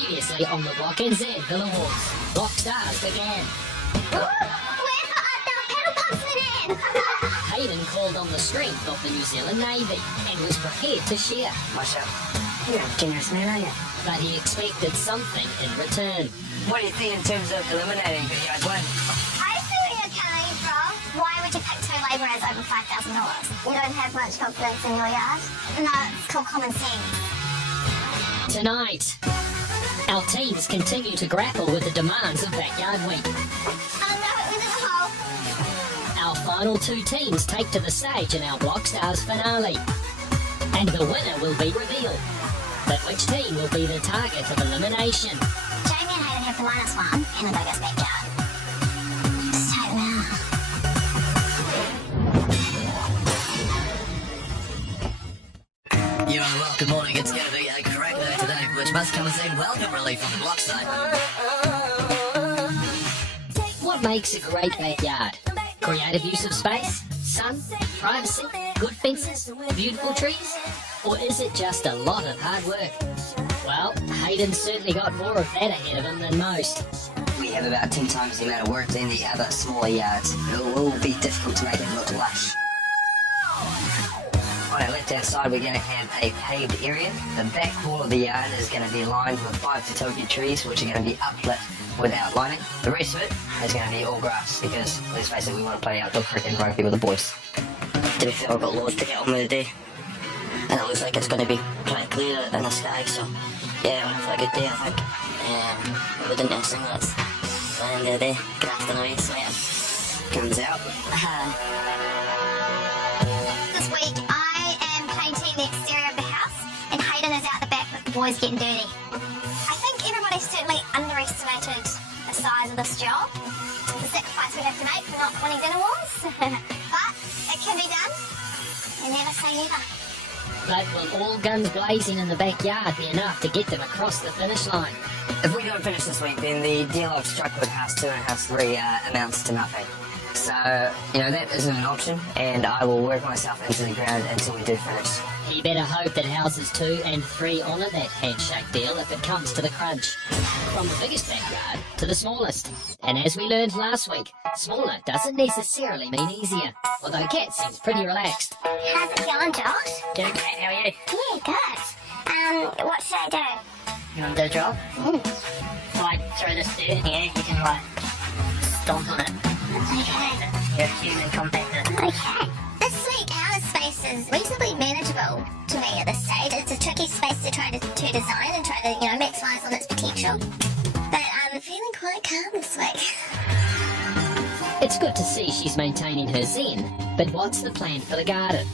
Previously on the Block NZ Villa Wars, Block Stars began. Wherefore art thou paddle pumps within? Hayden called on the strength of the New Zealand Navy and was prepared to share. Myself. You're a generous man, aren't you? But he expected something in return. What do you think in terms of eliminating the yard one? I see where you're coming from. Why would you pick two labourers over $5,000? You don't have much confidence in your yard? No, it's called common sense. Tonight, our teams continue to grapple with the demands of Backyard Week. Oh no, it was in the hole. Our final two teams take to the stage in our Block Stars finale. And the winner will be revealed. But which team will be the target of elimination? Jamie and Hayden have the -1 in the biggest backyard. Just take them out. You are well, good morning. It's going to be a great day today, which must come as a welcome relief from the block side. What makes a great backyard? Creative use of space, sun, privacy, good fences, beautiful trees? Or is it just a lot of hard work? Well, Hayden certainly got more of that ahead of him than most. We have about 10 times the amount of work in the other smaller yards. It will be difficult to make it look lush. On our left-hand side, we're going to have a paved area. The back wall of the yard is going to be lined with 5 Tatoki trees, which are going to be uplit without lining. The rest of it is going to be all grass, because, let's face it, we want to play outdoor cricket and rugby with the boys. To be fair, I've got laws to get on with today. And it looks like it's going to be quite clear in the sky, so yeah, we'll have a good day, I think. We didn't have singlets. So at the end of the day, grafting away, so yeah, comes out. This week I am painting the exterior of the house and Hayden is out the back with the boys getting dirty. I think everybody certainly underestimated the size of this job. The sacrifice we have to make for not winning dinner wars. But it can be done. And never say never. But will all guns blazing in the backyard be enough to get them across the finish line? If we don't finish this week, then the deal I've struck with House 2 and House 3 amounts to nothing. So, that isn't an option, and I will work myself into the ground until we do finish. He better hope that houses 2 and 3 honour that handshake deal if it comes to the crunch. From the biggest backyard to the smallest. And as we learned last week, smaller doesn't necessarily mean easier. Although Kat seems pretty relaxed. How's it going, Josh? Doing great, how are you? Yeah, good. What should I do? You want to do a job? Like, throw this dirt in here, you can, stomp on it. Okay. You're human compactor. Okay. This week, our space is reasonably manageable to me at this stage. It's a tricky space to try to design and try to, maximise on its potential. But I'm feeling quite calm this week. It's good to see she's maintaining her zen, but what's the plan for the garden?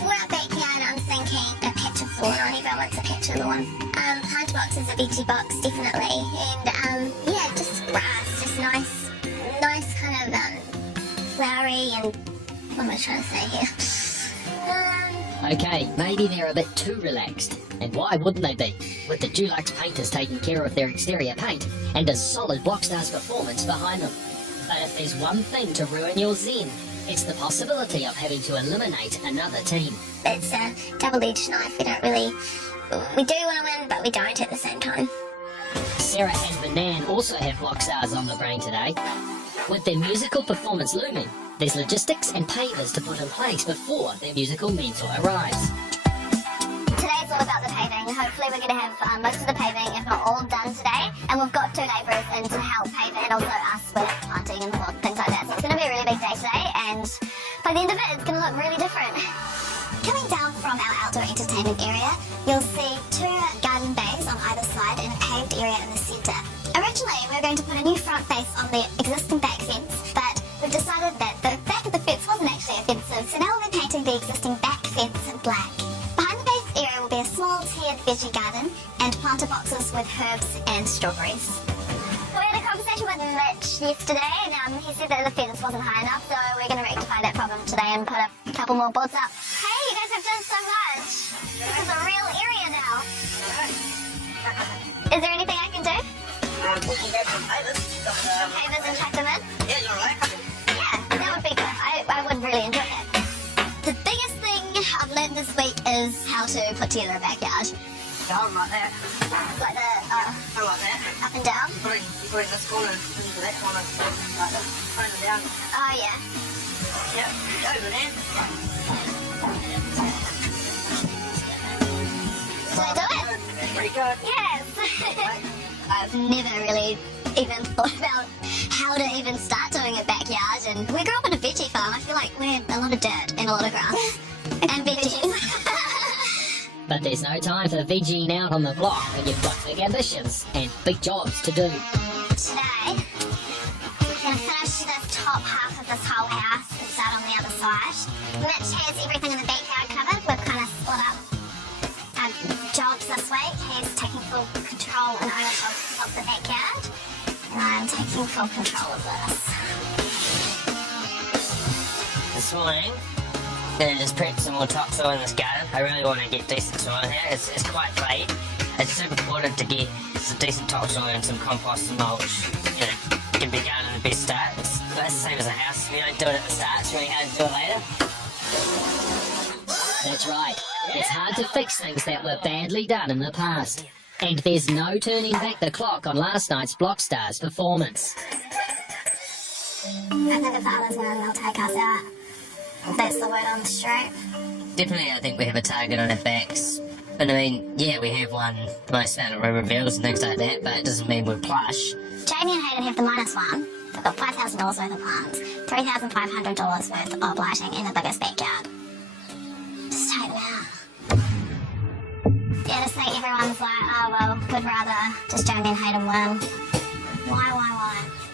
For our backyard, I'm thinking a patch of floor. Not everyone wants a patch of lawn. Plant box is a veggie box, definitely. And, just grass, just nice kind of, flowery and... What am I trying to say here? Okay, maybe they're a bit too relaxed. And why wouldn't they be? With the Dulux painters taking care of their exterior paint and a solid Blockstars performance behind them. But if there's one thing to ruin your zen, it's the possibility of having to eliminate another team. It's a double-edged knife. We do want to win, but we don't at the same time. Sarah and Banan also have Blockstars on the brain today. With their musical performance looming, there's logistics and pavers to put in place before their musical mentor arrives. Today's all about the paving. Hopefully we're going to have most of the paving, if not all, done today. And we've got 2 labourers in to help pave and also us with planting and things like that. So it's going to be a really big day today, and by the end of it, it's going to look really different. Coming down from our outdoor entertainment area, you'll see 2 garden bays on either side and a paved area in the centre. Originally, we were going to put a new front face on the existing back fence, but we've decided that the back of the fence wasn't actually offensive, so now we'll be painting the existing back fence in black. Behind the base area will be a small tiered veggie garden and planter boxes with herbs and strawberries. We had a conversation with Mitch yesterday, and he said that the fence wasn't high enough, so we're going to rectify that problem today and put a couple more boards up. Hey, you guys have done so much! This is a real area now. Is there anything I can do? Pavers and chuck them in? Yeah, you're right. Yeah, that would be good. I would really enjoy that. The biggest thing I've learned this week is how to put together a backyard. Hold like that. Like the, and down? You put this corner into that corner, like this, front and down. Oh, yeah. Yep, over there. Should I do it? Pretty good. Yes. I've never really even thought about how to even start doing a backyard, and we grew up on a veggie farm. I feel like we had a lot of dirt and a lot of grass and veggies. But there's no time for vegging out on the block when you've got big ambitions and big jobs to do. Today, we're going to finish this top half of this whole house and start on the other side. Mitch has everything in the backyard covered. We've kind of split up our jobs this week. He's taking full control and ownership of the backyard, and I'm taking full control of this. This morning, gonna just prep some more topsoil in this garden. I really want to get decent soil here. It's quite clay. It's super important to get some decent topsoil and some compost and mulch. You know, give the garden the best start. It's the same as a house. We don't do it at the start. It's really hard to do it later. That's right. It's hard to fix things that were badly done in the past. And there's no turning back the clock on last night's Blockstars performance. I think if the others win, they'll take us out. That's the word on the street. Definitely, I think we have a target on our backs. But I mean, yeah, we have won the most amount of room reveals and things like that, but it doesn't mean we're plush. Jamie and Hayden have the -1. They've got $5,000 worth of plants, $3,500 worth of lighting in the biggest backyard. Just take them out. Yeah, I just think everyone's like, oh well, would rather just Jamie and Hayden win. Why?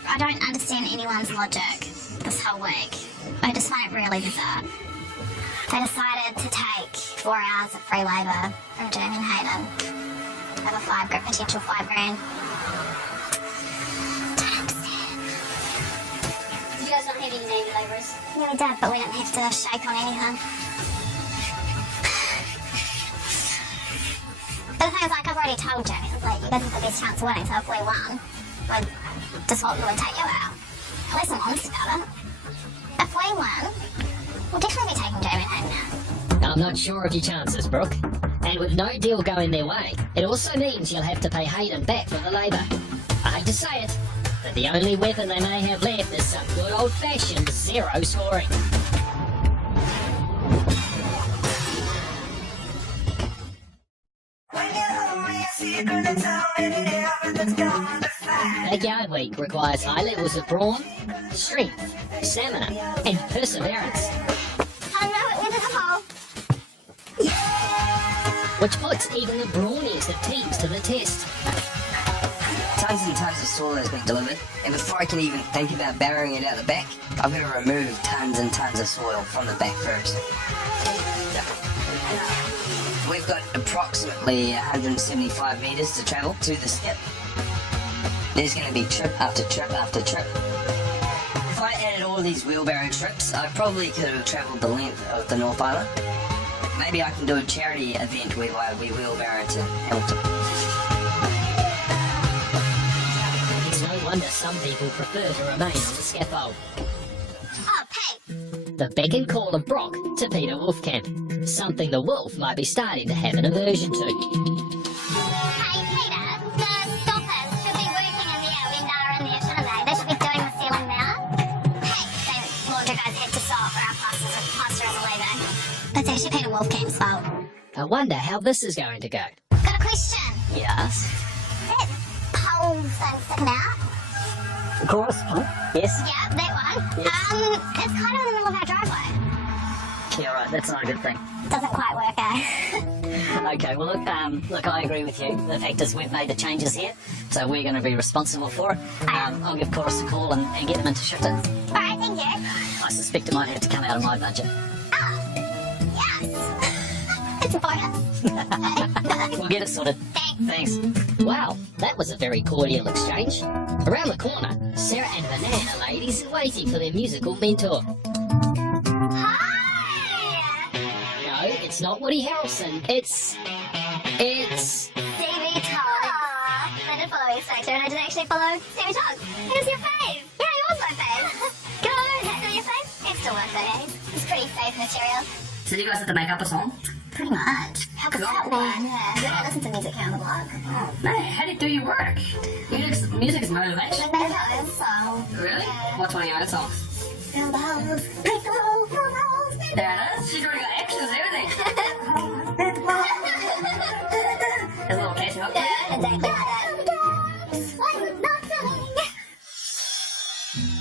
I don't understand anyone's logic this whole week. I just find it really bizarre. They decided to take 4 hours of free labour from Jamie and Hayden over potential $5 grand. Don't understand. Did you guys not have any navy labourers? Yeah, we did, but we didn't have to shake on anything. But the thing is, like, I've already told Jamie, like, you guys have the best chance of winning, so if we won, we'd just want to take you out. At least I'm honest about it. If we win, we'll definitely be taking Jamie and Hayden out. I'm not sure of your chances, Brooke. And with no deal going their way, it also means you'll have to pay Hayden back for the labour. I hate to say it, but the only weapon they may have left is some good old-fashioned zero scoring. Backyard Week requires high levels of brawn, strength, stamina, and perseverance, I know, it into the hole. which puts even the brawniest of teams to the test. Tons and tons of soil has been delivered, and before I can even think about burying it out the back, I've got to remove tons and tons of soil from the back first. We've got approximately 175 metres to travel to the skip. There's going to be trip after trip after trip. If I added all these wheelbarrow trips, I probably could have travelled the length of the North Island. Maybe I can do a charity event where we wheelbarrow to Hamilton. It's no wonder some people prefer to remain on the scaffold. Oh, Pete. The beck and call of Brock to Peter Wolfcamp, something the wolf might be starting to have an aversion to. Hey, Peter, the stoppers should be working in there when they're in there, shouldn't they? They should be doing the ceiling now. Hey, the laundry guys have to stop or our plasterers are leaving. That's actually Peter Wolfcamp's fault. I wonder how this is going to go. Got a question. Yes. That pole thing sticking out? Of course. Yes. Yeah, that one. Yes. It's kind of in the middle of our driveway. Yeah, right. That's not a good thing. Doesn't quite work, eh? Okay, well, look, I agree with you. The fact is we've made the changes here, so we're going to be responsible for it. I'll give Chorus a call and get them in to shift it. Alright, thank you. I suspect it might have to come out of my budget. Oh, yes. It's a bonus. We'll get it sorted. Thanks. Thanks. Wow, that was a very cordial exchange. Around the corner, Sarah and Banana ladies are waiting for their musical mentor. Hi! No, it's not Woody Harrelson. It's... Stevie Todd. I did follow his picture and I did actually follow Stevie Todd. Who's your fave? Yeah, he was my fave. Good. Is that still your fave? He's still worth it, yeah. He's pretty safe material. So you guys have to make up a song. Pretty much. How could that be? Yeah, we don't listen to music here on the blog. Man, how do you do your work? Music is motivation. We made our own song. Really? Yeah. What's one of your other songs? Feel the hoes, break the rules, feel the hoes, break the There it is. She's already got actions and everything. There's a little Casey Hook. Yeah, exactly like that.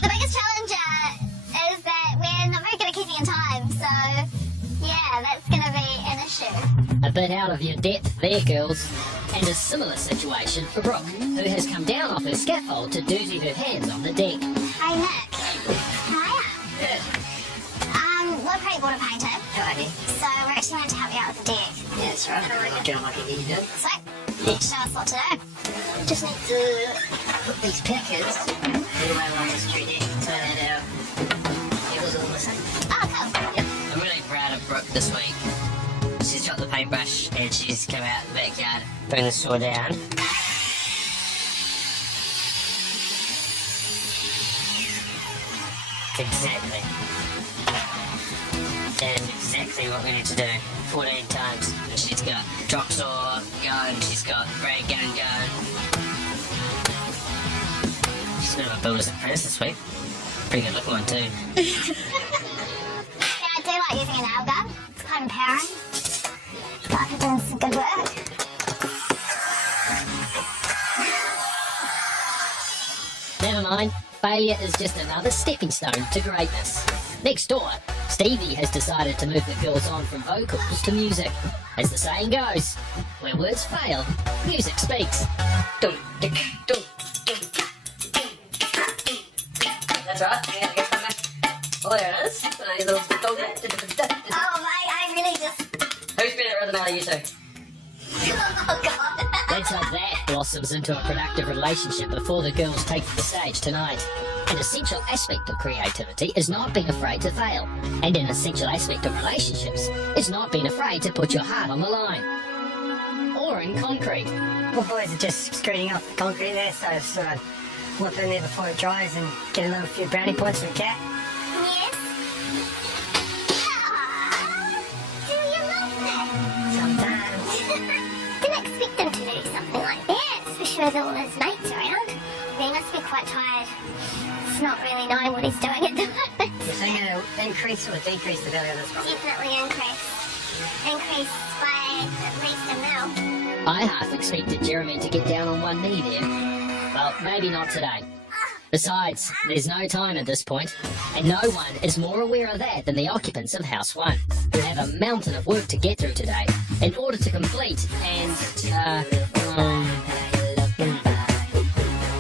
The biggest challenge is that we're not very good at keeping in time, so yeah, that's going to be an issue. A bit out of your depth there, girls. And a similar situation for Brooke, who has come down off her scaffold to dirty her hands on the deck. Hey Nick. Hiya. We're pretty water painted, so we're actually going to help you out with the deck. Yeah, that's right. I'm doing like you do. So, show us what to do. Just need to put these packets anywhere along the street there. Turn that out. It was all the same. Oh, cool. Yep. I'm really proud of Brooke this week. She's got the paintbrush and she's come out in the backyard, bring the saw down. Exactly. And exactly what we need to do 14 times. And she's got drop saw going, she's got ray gun going. She's a bit of a builder's apprentice this week. Pretty good looking one too. Yeah, I do like using a nail gun. It's quite empowering. But you're doing some good work. Never mind, failure is just another stepping stone to greatness. Next door, Stevie has decided to move the girls on from vocals to music. As the saying goes, where words fail, music speaks. Dum, dick, dum, dum, dum, dum. That's right, yeah, get from that. Oh, there it is. Oh, mate, I really just... Who's been at rhythm out of you two? Oh, God. Let's hope that blossoms into a productive relationship before the girls take the stage tonight. An essential aspect of creativity is not being afraid to fail. And an essential aspect of relationships is not being afraid to put your heart on the line. Or in concrete. Well, boys are just screening off the concrete there, so sort of whip in there before it dries and get another few brownie points for the cat. Yes? Ah, do you love that? Sometimes. Didn't expect him to do something like that, especially with all his mates around. He must be quite tired. He's not really knowing what he's doing at the moment. You think it'll increase or decrease the value of this rock? Definitely increase. Increase by at least a mil. I half expected Jeremy to get down on one knee there. Well, maybe not today. Besides, there's no time at this point, and no one is more aware of that than the occupants of House 1, who have a mountain of work to get through today in order to complete and,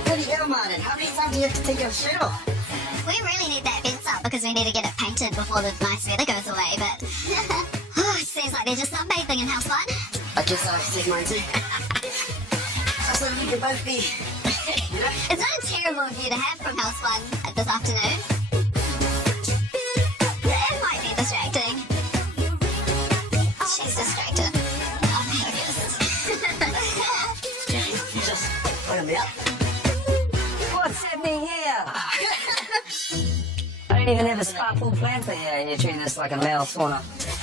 Bloody hell, Martin. How many times do you have to take your shirt off? We really need that fence up because we need to get it painted before the nice weather goes away, but it seems like there's just sunbathing in House 1. I guess I'll take mine too. So we could both be... It's not a terrible view to have from House 1 this afternoon. It might be distracting. She's distracted. Oh, Just put him out. What's happening here? I don't even have a sparkle plant here, and you treat this like a male sauna.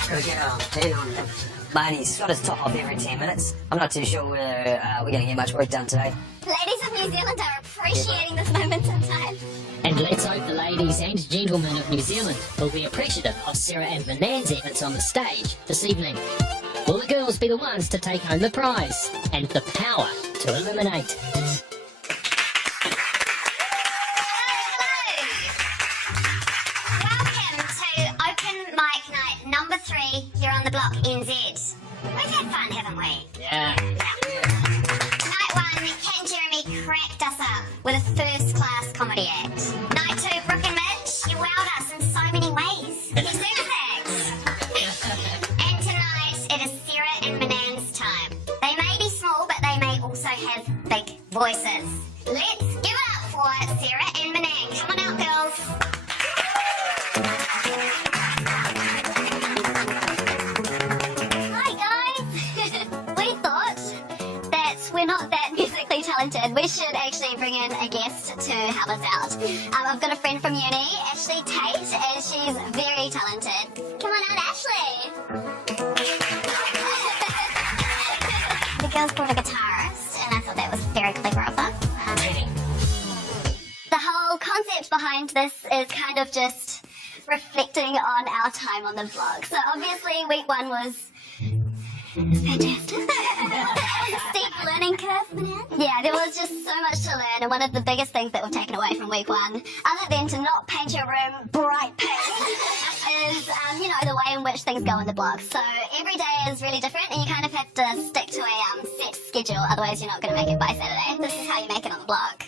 Gotta get our head on him. Barney's got his top off every 10 minutes. I'm not too sure whether we're going to get much work done today. Ladies of New Zealand are appreciating this moment in time. and let's hope the ladies and gentlemen of New Zealand will be appreciative of Sarah and Manan's efforts on the stage this evening. Will the girls be the ones to take home the prize and the power to eliminate? Welcome to Open Mic Night number 3 here on the block NZ. We've had fun, haven't we? Yeah. Night 1, Ken Jeremy cracked us up with a first-class comedy act. Night 2, Brooke and Mitch, you wowed us in so many ways. You service acts. And tonight, it is Sarah and Manan's time. They may be small, but they may also have big voices. Let's give it up for Sarah and Manan. Come on out, girls. Hi guys! We thought that we're not that musically talented. We should actually bring in a guest to help us out. I've got a friend from uni, Ashley Tate, and she's very talented. Come on out, Ashley! very clever of them. The whole concept behind this is kind of just reflecting on our time on the vlog. So obviously week 1 was fantastic. Steep learning curve. Yeah, there was just so much to learn, and one of the biggest things that we've taken away from week 1, other than to not paint your room bright pink, is the way in which things go in the blog. So every day is really different, and you kind of have to stick to a set schedule, otherwise you're not going to make it by Saturday. This is how you make it on the blog.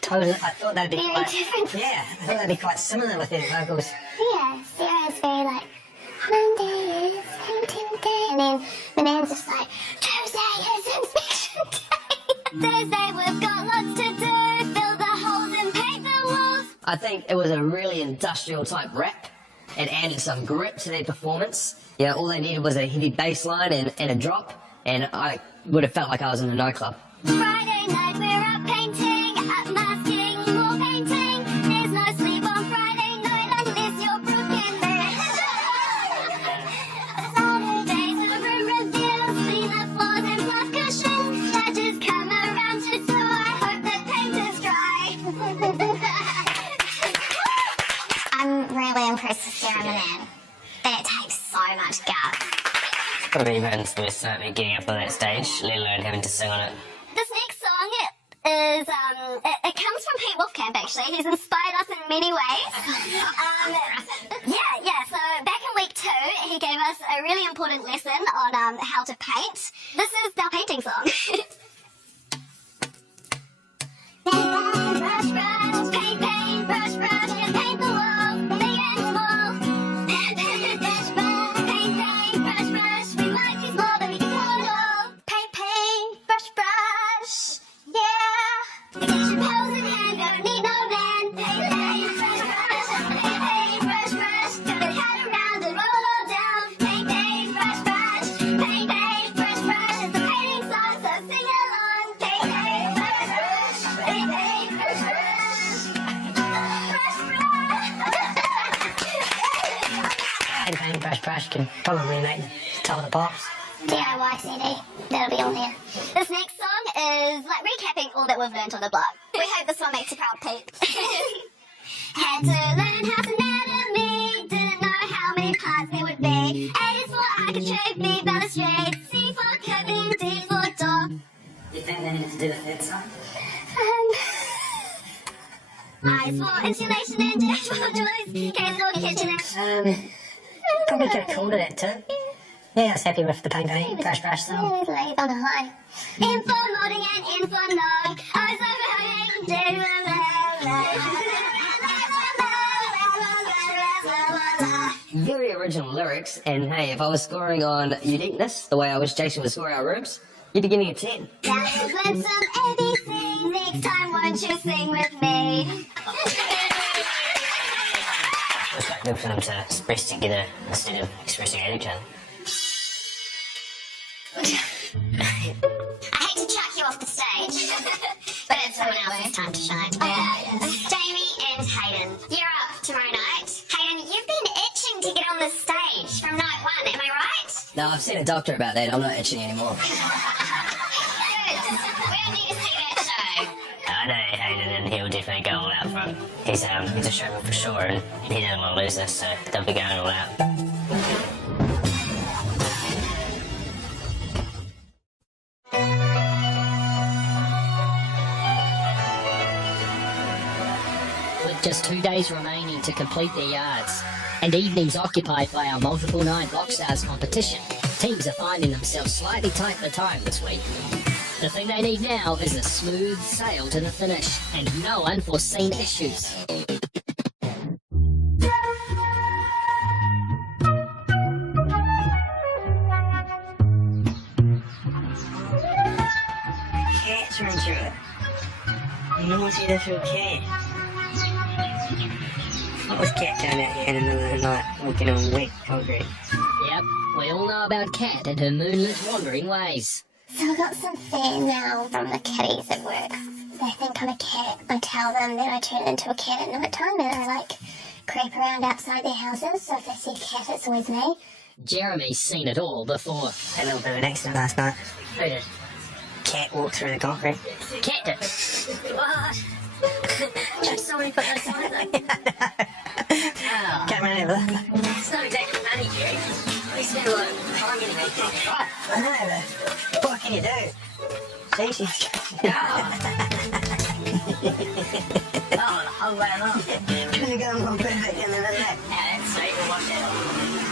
Totally, I thought that'd be Very quite different. Yeah, I thought that'd be quite similar with their vocals. Yeah, Sarah's very like, Monday is painting day, and then the man's just like, Tuesday is inspection day. Thursday we've got lots to do, fill the holes and paint the walls. I think it was a really industrial type rap. It added some grip to their performance. Yeah, all they needed was a heavy bass line and a drop, and I would have felt like I was in a nightclub. Friday night we're up painting, up masking, more painting. There's no sleep on Friday night unless you're broken man. Saturdays the room reveals, clean the floors and fluff cushions. Judges come around to do, I hope the paint is dry. I'm really impressed with Sarah Milan. That takes so much guts. Gotta be even with getting up on that stage, let alone having to sing on it. This next song is, it comes from Pete Wolfcamp actually. He's inspired us in many ways. So back in week 2, he gave us a really important lesson on how to paint. This is our painting song. Brush, brush, paint, paint, brush, brush, and paint the wall, big and small. Brush, brush, paint, paint, brush, brush, we might be small, but we can do it all. Paint, paint, brush, brush, yeah. Get your pose in hand, don't need no man. Paint, paint, brush, brush, paint, paint, brush, brush, turn the hat around and roll it all down. Paint, paint, brush, brush, paint, paint, brush, brush. It's a painting song, so sing along. Paint, paint, brush, brush, paint, paint, brush, brush, brush, brush. And Paint Brush Brush can probably make the top of the pops. DIY CD, that'll be on there. This next song is like recapping all that we've learned on the blog. We hope this one makes you proud, Pete. Had to learn house anatomy, didn't know how many parts there would be. A is for architrave, B balustrade, C for curving, D for door. Do you think they need to do the third song? I is for insulation and J for joists, K is for kitchen and... Probably could have called it that too. Yeah, I was happy with the Paint Paint Brush Brush song. N for molding and N for nog. I was overhanging, J Very original lyrics, and hey, if I was scoring on uniqueness, the way I wish Jason would score our rooms, you'd be getting a 10. Now you've learned some ABC. Next time, won't you sing with me? It's quite good for them to express together instead of expressing at each other. I hate to chuck you off the stage, but it's someone else's time to shine. Jamie and Hayden, you're up tomorrow night. Hayden, you've been itching to get on the stage from night 1, am I right? No, I've seen a doctor about that. I'm not itching anymore. Good. We don't need to see that show. I know Hayden, and he'll definitely go all out for him. He's a showman for sure, and he doesn't want to lose this, so they'll be going all out. With just 2 days remaining to complete their yards, and evenings occupied by our multiple night Rockstars competition, teams are finding themselves slightly tight for time this week. The thing they need now is a smooth sail to the finish, and no unforeseen issues. Cats are into it. Naughty little cat. What's Cat doing out here in the middle of the night walking on wet concrete? Yep, we all know about Cat and her moonlit wandering ways. So I got some fear now from the kitties at work. They think I'm a cat. I tell them that I turn into a cat at night time and I like creep around outside their houses. So if they see a cat, it's always me. Jeremy's seen it all before. Had a little bit of an accident last night. Who did? Cat walked through the concrete. Cat did. What? Should somebody put that sign there? Can't remember. It's not exactly funny, Jerry. We spend a lot of time getting it. I know, but what can you do? See, she's... Oh, the whole way along. Could have gone more perfect than that. Yeah, that's sweet. We'll watch that.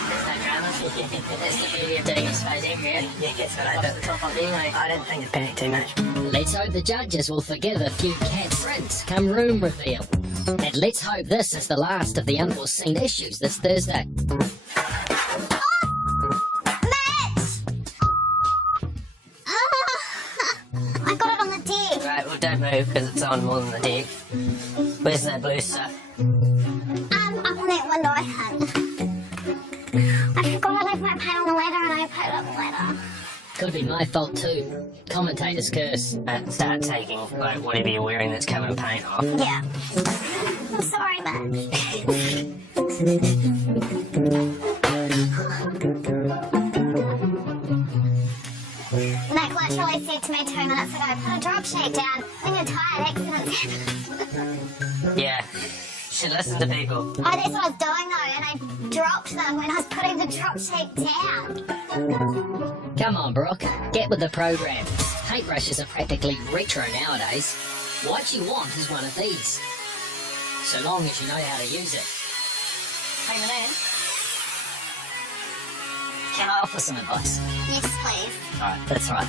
There's no drama. That's the beauty of doing exposed area. Yeah, gets what I Off do. the top of it anyway. I didn't think I'd panic too much. Let's hope the judges will forgive a few cat prints come room reveal. And let's hope this is the last of the unforeseen issues this Thursday. I got it on the deck. Right, well, don't move because it's on more than the deck. Where's that blue stuff? Up on that window, I think. I forgot I left my paint on the ladder and I put it on the ladder. Could be my fault too. Commentator's curse. Start taking, like, whatever you're wearing that's covered paint off. Yeah. I'm sorry, man. That clutch really said to me 2 minutes ago, put a drop shake down when you're tired, accidents happen. Yeah. Should listen to people. Oh, that's what I was doing though, and I dropped them when I was putting the drop shake down. Come on, Brooke. Get with the program. Paintbrushes are practically retro nowadays. What you want is one of these. So long as you know how to use it. Hey, Milan. Can I offer some advice? Yes, please. Alright, that's right.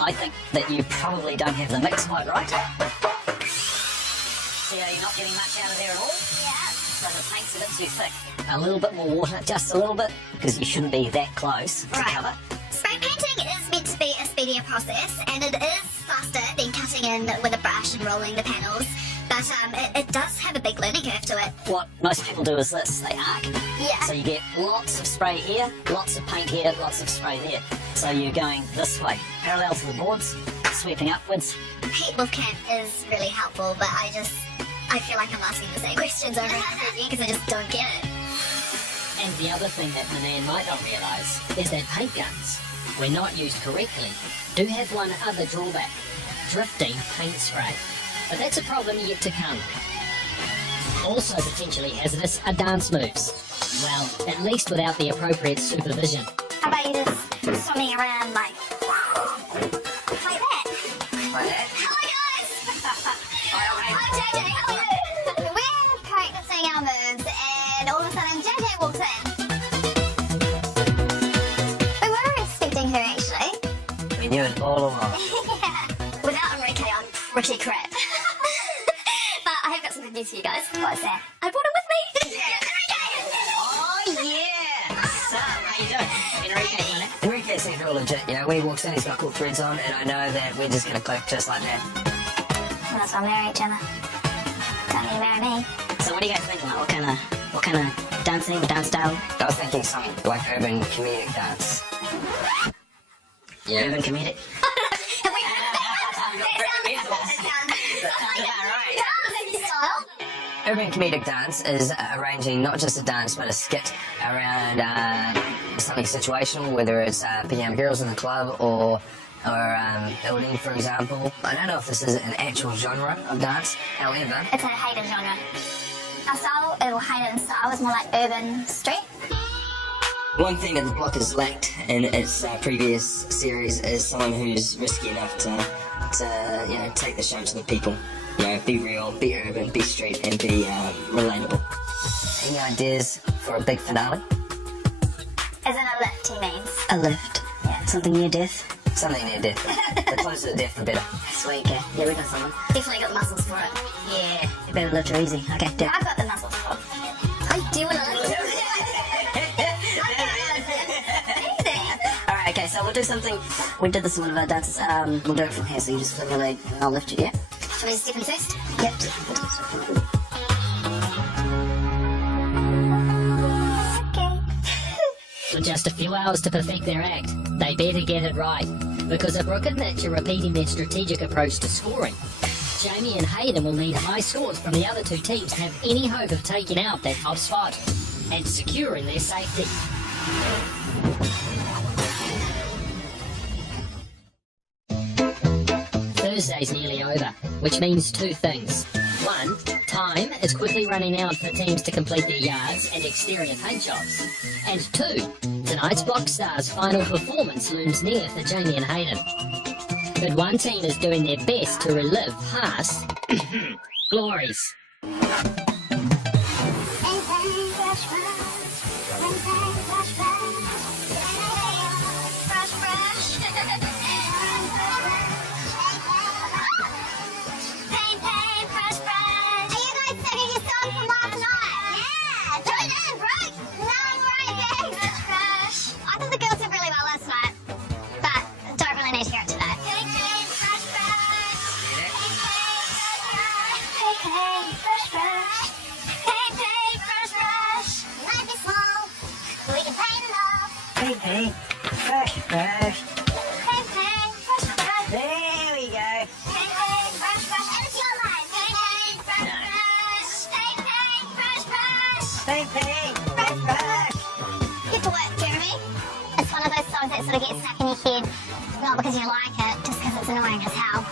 I think that you probably don't have the mix quite right. See how you're not getting much out of there at all? Yeah. So the paint's a bit too thick. A little bit more water, just a little bit, because you shouldn't be that close to Right. cover. Spray painting is meant to be a speedier process, and it is faster than cutting in with a brush and rolling the panels. But it does have a big learning curve to it. What most people do is this, they arc. Yeah. So you get lots of spray here, lots of paint here, lots of spray there. So you're going this way, parallel to the boards, sweeping upwards. Heat Wolf Camp is really helpful, but I feel like I'm asking the same questions over and over again because I just don't get it. And the other thing that Manan might not realise is that paint guns, when not used correctly, do have one other drawback: drifting paint spray. But that's a problem yet to come. Also potentially hazardous are dance moves. Well, at least without the appropriate supervision. How about you just swimming around like that? Like that? Hello guys! I'm JJ, how are you? We're practicing our moves and all of a sudden JJ walks in. We were expecting her actually. We knew it all along. Yeah. Without Enrique, I'm pretty crap. But I have got some good news for you guys. What's that? I brought him with me. Oh, yeah! So, how you doing? Enrique seems real legit, you know, when he walks in, he's got cool threads on, and I know that we're just gonna click just like that. Well, that's why I marry each other. Don't need to marry me. So what do you guys think? Like, what kind of dancing or dance style? I was thinking something like urban comedic dance. Yeah. Urban comedic? Urban comedic dance is arranging not just a dance but a skit around something situational, whether it's Pyjama Girls in the club or building, for example. I don't know if this is an actual genre of dance, however... It's a Hayden genre. Our style, or Hayden's style, is more like urban street. One thing that the block has lacked in its previous series is someone who's risky enough to you know, take the show to the people. You know, be real, be urban, be street, and be relatable. Any ideas for a big finale? As in a lift, he means. A lift. Yeah. Something near death. Something near death. The closer to death, the better. Sweet, okay. Yeah, we got someone. Definitely got the muscles for it. Yeah. You better lift her easy. Okay, do it. I've got the muscles for it. I do want to lift it. Alright, okay, so we'll do something. We did this in one of our dances. We'll do it from here, so you just flip your leg and I'll lift you, yeah? Shall we step in first? Yep. With just a few hours to perfect their act, they better get it right, because if Rook and Mitch are repeating their strategic approach to scoring, Jamie and Hayden will need high scores from the other two teams to have any hope of taking out that top spot and securing their safety. Thursday's nearly over, which means two things. One, time is quickly running out for teams to complete their yards and exterior paint jobs. And two, tonight's Blockstars final performance looms near for Jamie and Hayden. But one team is doing their best to relive past glories. Get to work, Jeremy. It's one of those songs that sort of gets stuck in your head, not because you like it, just because it's annoying as hell.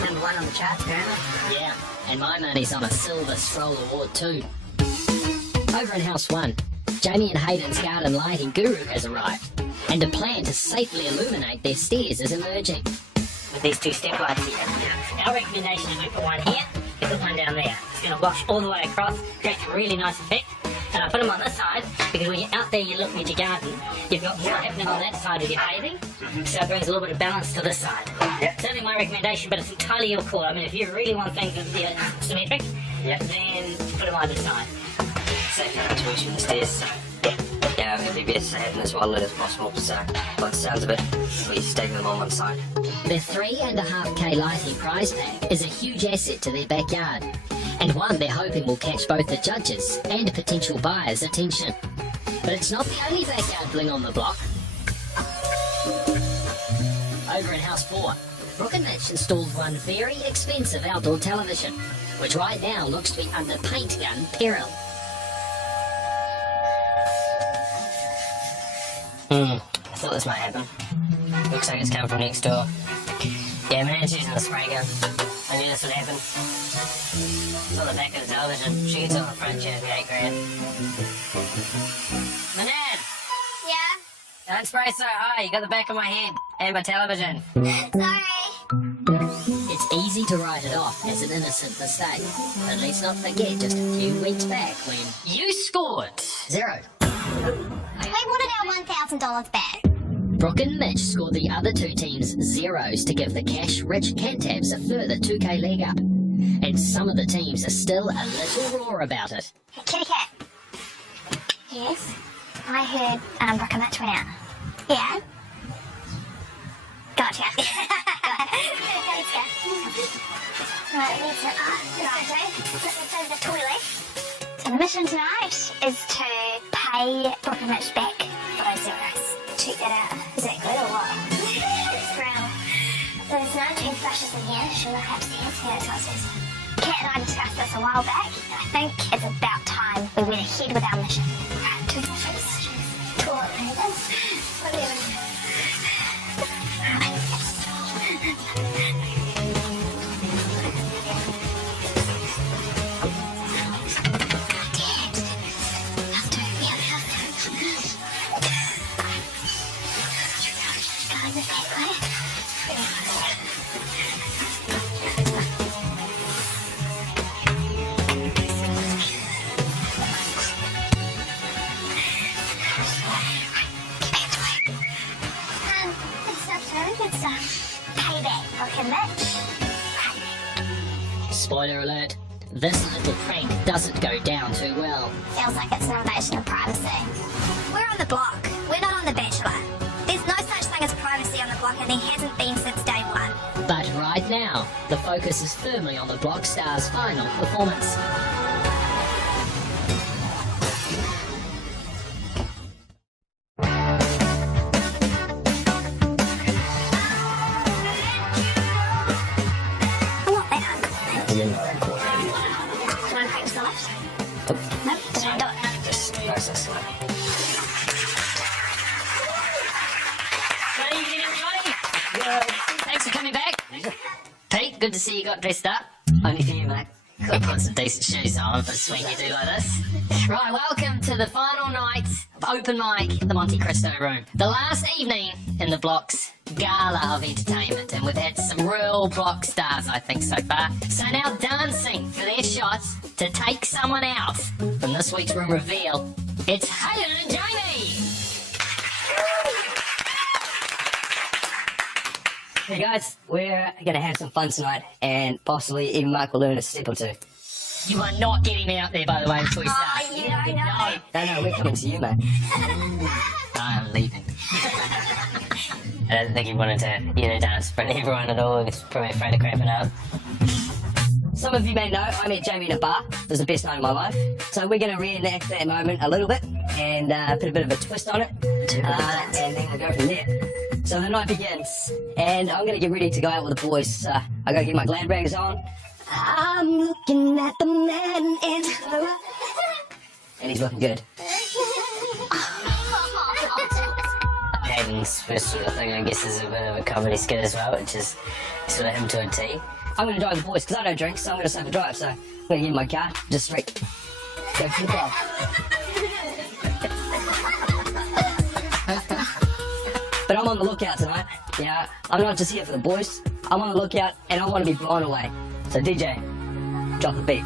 Number 1 on the charts, apparently. Yeah, and my money's on a Silver Stroll Award too. Over in House 1, Jamie and Hayden's garden lighting guru has arrived, and a plan to safely illuminate their stairs is emerging. With these two step lights here. Our recommendation is we put one here, we put one down there. It's going to wash all the way across, creates a really nice effect. And I put them on this side because when you're out there, you're looking at your garden, you've got more happening on that side with your paving, so it brings a little bit of balance to this side. Yep. Certainly my recommendation, but it's entirely your call. I mean, if you really want things to be symmetric, then put them either side. Safe enough to push the stairs, so yeah, it'd be best to have them as well lit as possible, so by the sounds of it, we stake them on one side. Their 3.5K lighting prize pack is a huge asset to their backyard, and one they're hoping will catch both the judges and potential buyers' attention. But it's not the only backyard bling on the block. Over in House 4, Rook and Mitch installed one very expensive outdoor television, which right now looks to be under paint gun peril. I thought this might happen. Looks like it's coming from next door. Yeah, Man's using the spray gun. I knew this would happen. It's on the back of the television. She gets on the front chair for $8 grand. Manan! Yeah? Don't spray so high, you got the back of my head and my television. Sorry. It's easy to write it off as an innocent mistake, but let's not forget just a few weeks back when you scored 0. We wanted our $1,000 back. Rook and Mitch scored the other two teams zeros to give the cash-rich Cantabs a further 2K leg up. And some of the teams are still a little raw about it. Hey, kitty cat. Yes? I heard Rook and Mitch went out. Yeah? Gotcha. Let's go. Right, we need to go to the toilet. So the mission tonight is to pay Rook and Mitch back for those zeros. Check that out. Is that good or what? It's brown. There's no toothbrushes in here. Should look upstairs. Yeah, that's what it says. Kat and I discussed this a while back. I think it's about time we went ahead with our mission. Right, toothbrushes, toilet paper, whatever. Spoiler alert, this little prank doesn't go down too well. Feels like it's an invasion of privacy. We're on the block. We're not on The Bachelor. There's no such thing as privacy on the block, and there hasn't been since day one. But right now, the focus is firmly on the Blockstars' final performance. process. Good evening, everybody. Thanks for coming back. Pete, good to see you got dressed up. Only for you, mate. Could put some decent shoes on for a swing you do like this. Right, welcome to the final night of Open Mic at the Monte Cristo Room. The last evening in the Block's gala of entertainment, and we've had some real Block stars, I think, so far. So now dancing for their shots to take someone out from this week's room reveal, it's Hayden and Jamie! Hey guys, we're gonna have some fun tonight, and possibly even Mark will learn a step or two. You are not getting me out there, by the way, before we start. Oh, yeah, I know. No, we're coming to you, mate. I'm leaving. I don't think he wanted to, dance in front of everyone at all. He was probably afraid of cramping up. Some of you may know I met Jamie in a bar. It was the best night of my life. So we're gonna reenact that moment a little bit and put a bit of a twist on it. And then we'll go from there. So the night begins, and I'm gonna get ready to go out with the boys. I gotta get my glad rags on. I'm looking at the man in the... And he's looking good. Hayden's first sort of thing, I guess, is a bit of a comedy skit as well, which is sort of him to a T. I'm gonna drive the boys, because I don't drink, so I'm gonna save a drive. So I'm gonna get in my car, just straight. Go for the car. But I'm on the lookout tonight. Yeah, I'm not just here for the boys. I'm on the lookout, and I want to be blown away. So DJ, drop the beat.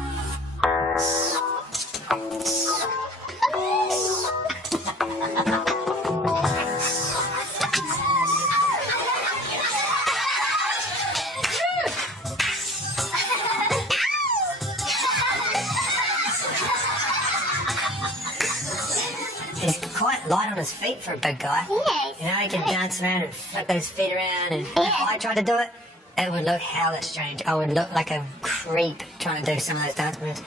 He's quite light on his feet for a big guy. Yes. You know, he can dance around and flip those feet around, and if I tried to do it, it would look hella strange. I would look like a creep trying to do some of those dance moves.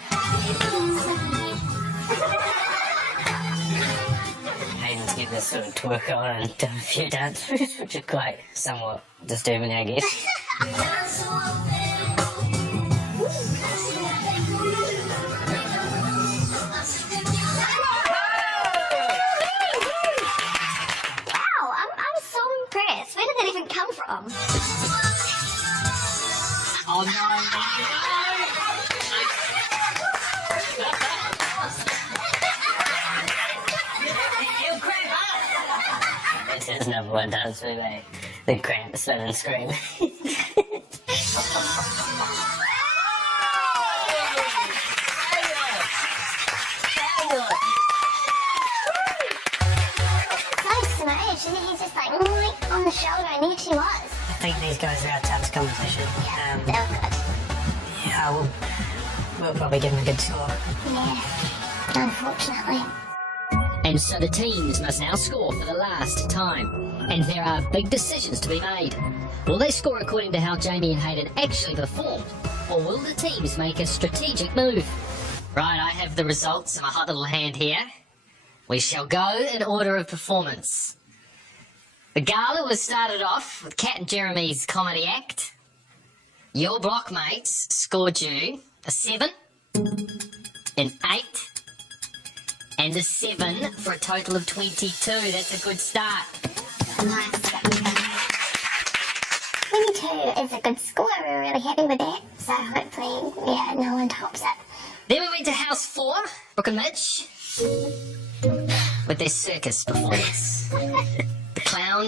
Hayden's getting this sort of twerk on and doing a few dance moves, which are quite somewhat disturbing, I guess. Wow, I'm so impressed. Where did that even come from? Oh no, This is number one dance move, eh? The cramp, spin and scream. So smooth, and he's just like on the shoulder, and here she was. I think these guys are our toughest competition. That was good. Yeah, we'll probably give them a good score. Yeah, unfortunately. And so the teams must now score for the last time. And there are big decisions to be made. Will they score according to how Jamie and Hayden actually performed? Or will the teams make a strategic move? Right, I have the results in my hot little hand here. We shall go in order of performance. The gala was started off with Kat and Jeremy's comedy act. Your blockmates scored you a 7, an 8, and a 7 for a total of 22. That's a good start. Nice. 22 is a good score. We're really happy with that. So hopefully, yeah, no one tops it. Then we went to House 4, Brooke and Mitch, with their circus performance. The clown,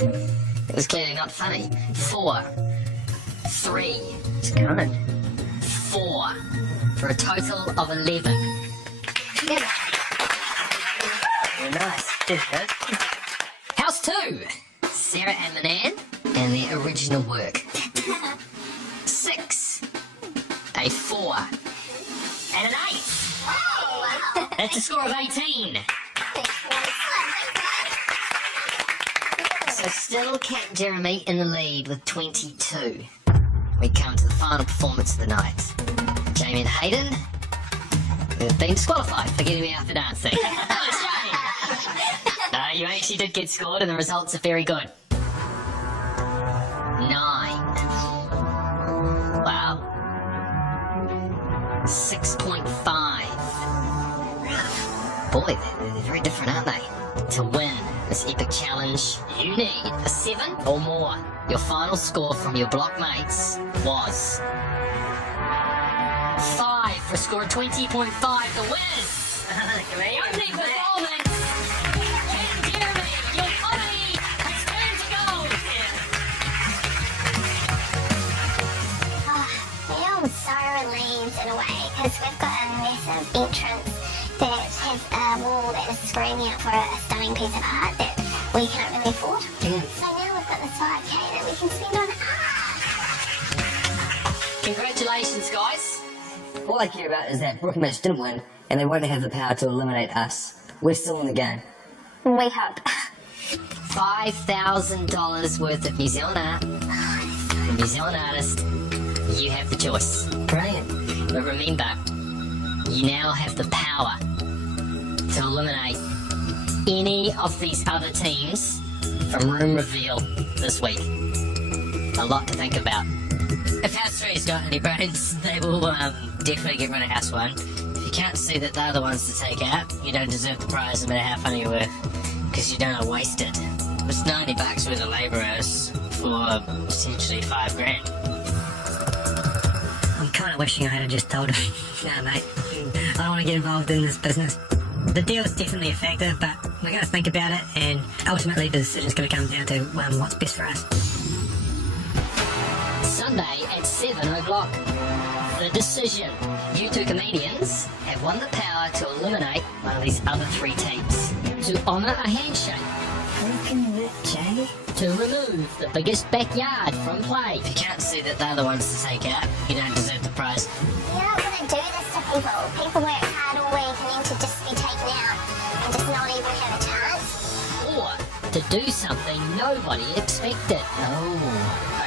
it was clearly not funny. 4, 3, it's coming. 4, for a total of 11. Good. Very nice. Did good. House 2, Sarah and Manan, and their original work. 6, a 4, and an 8. Oh, That's a score of 18. So still Kat and Jeremy in the lead with 22. We come to the final performance of the night. Jamie and Hayden have been disqualified for getting me out for dancing. No, you actually did get scored and the results are very good. 9. Wow. 6.5. boy, they're very different, aren't they? To win this epic challenge, you need a 7 or more. Your final score from your blockmates was 5 for a score of 20.5. The winners! Opening performance! Ken Jeremy, your comedy has turned to gold! You know, I'm so relieved in a way because we've got a massive entrance that has a wall that is screaming out for a stunning piece of art that we can't really afford. So now we've got this 5k that we can spend on art. Congratulations, guys! All I care about is that Brooke and Mitch didn't win, and they won't have the power to eliminate us. We're still in the game. We hope. $5,000 worth of New Zealand art. New Zealand artist, you have the choice. Brilliant. But remember, you now have the power to eliminate any of these other teams from Room Reveal this week. A lot to think about. If House 3's got any brains, they will definitely get rid of House 1. If you can't see that they're the ones to take out, you don't deserve the prize no matter how funny you were, because you don't waste it. It's $90 worth of labour hours for essentially $5,000. I'm kind of wishing I had just told him, nah mate, I don't want to get involved in this business. The deal's definitely a factor, but we're going to think about it, and ultimately the decision's going to come down to what's best for us. Sunday at 7 o'clock. The decision. You two comedians have won the power to eliminate one of these other 3 teams. To honour a handshake. Jay? To remove the biggest backyard from play. If you can't see that they're the ones to take out, you don't deserve the prize. You don't want to do this to people. People work hard all week and then to just be taken out and just not even have a chance. Or to do something nobody expected. Oh,